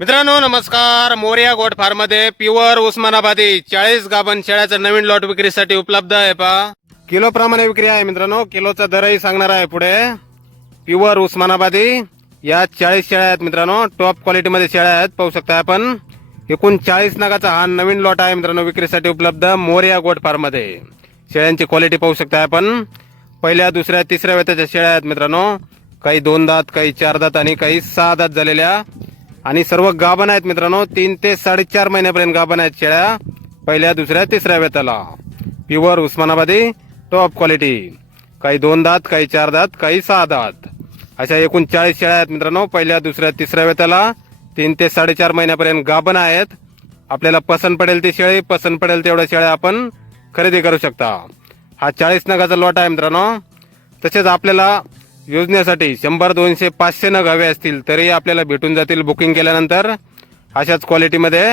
मित्रांनो नमस्कार. Moriya goat farm मध्ये प्युअर उस्मानाबादी 40 गाभण शेळ्याचं नवीन लॉट विक्रीसाठी उपलब्ध आहे. पहा, किलो प्रमाणे विक्री आहे मित्रांनो. किलोचा दरही सांगणार आहे पुढे. प्युअर उस्मानाबादी या 40 शेळ्या आहेत मित्रांनो. टॉप क्वालिटी मध्ये शेळ्या आहेत, पाहू शकता आपण. एकूण 40 नगाचा हा नवीन लॉट आहे मित्रांनो, विक्रीसाठी उपलब्ध मोरिया गोट फार्म मध्ये. शेळ्यांची क्वालिटी पाहू शकता आपण. पहिल्या दुसऱ्या तिसऱ्या वेताच्या शेळ्या आहेत मित्रांनो. काही 2 दात, काही 4 दात आणि काही 6 दात झालेल्या, आणि सर्व गाभण आहेत मित्रांनो. 3 ते 4.5 महिन्यापर्यंत गाभण आहेत शेळ्या, पहिल्या दुसऱ्या तिसऱ्या वेताला. प्युअर उस्मानाबादी टॉप क्वालिटी. काही 2 दात, काही 4 दात, काही 6 दात, अशा एकूण 40 शेळ्या आहेत मित्रांनो. पहिल्या दुसऱ्या तिसऱ्या वेताला 3 ते 4.5 महिन्यापर्यंत गाभण आहेत. आपल्याला पसंत पडेल ती शेळी, पसंत पडेल तेवढ्या शेळ्या आपण खरेदी करू शकता. हा 40 नगाचा लॉट आहे मित्रांनो. तसेच आपल्याला योजनेसाठी 100, 200, 500 नग हवे असतील तरी आपल्याला भेटून जातील बुकिंग केल्यानंतर. अशाच क्वालिटीमध्ये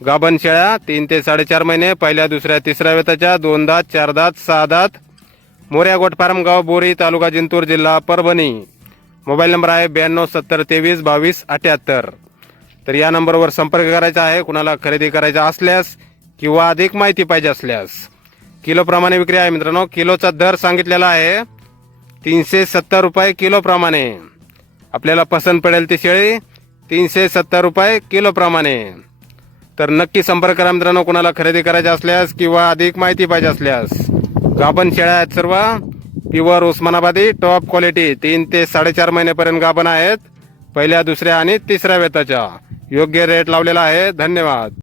गाभण शेळ्या 3 ते 4.5 महिने, पहिल्या दुसऱ्या तिसऱ्या वेताच्या, 2 दात, 4 दात, 6 दात. मोरिया गोट फार्म, गाव बोरी, तालुका जिंतूर, जिल्हा परभणी. मोबाईल नंबर आहे 92 70 23 22 78. तर या नंबरवर संपर्क करायचा आहे कुणाला खरेदी करायचा असल्यास किंवा अधिक माहिती पाहिजे असल्यास. किलो प्रमाणे विक्री आहे मित्रांनो. किलोचा दर सांगितलेला आहे 370 रुपये किलो प्रमाणे. आपल्याला पसंत पडेल ती शेळी 370 रुपये किलो प्रमाणे. तर नक्की संपर्क करा मित्रांनो कुणाला खरेदी करायचे असल्यास किंवा अधिक माहिती पाहिजे असल्यास. गाभण शेळ्या आहेत सर्व, प्युअर उस्मानाबादी टॉप क्वालिटी. 3 ते 4.5 महिन्यापर्यंत गाभण आहेत, पहिल्या दुसऱ्या आणि तिसऱ्या वेताच्या. योग्य रेट लावलेला आहे. धन्यवाद.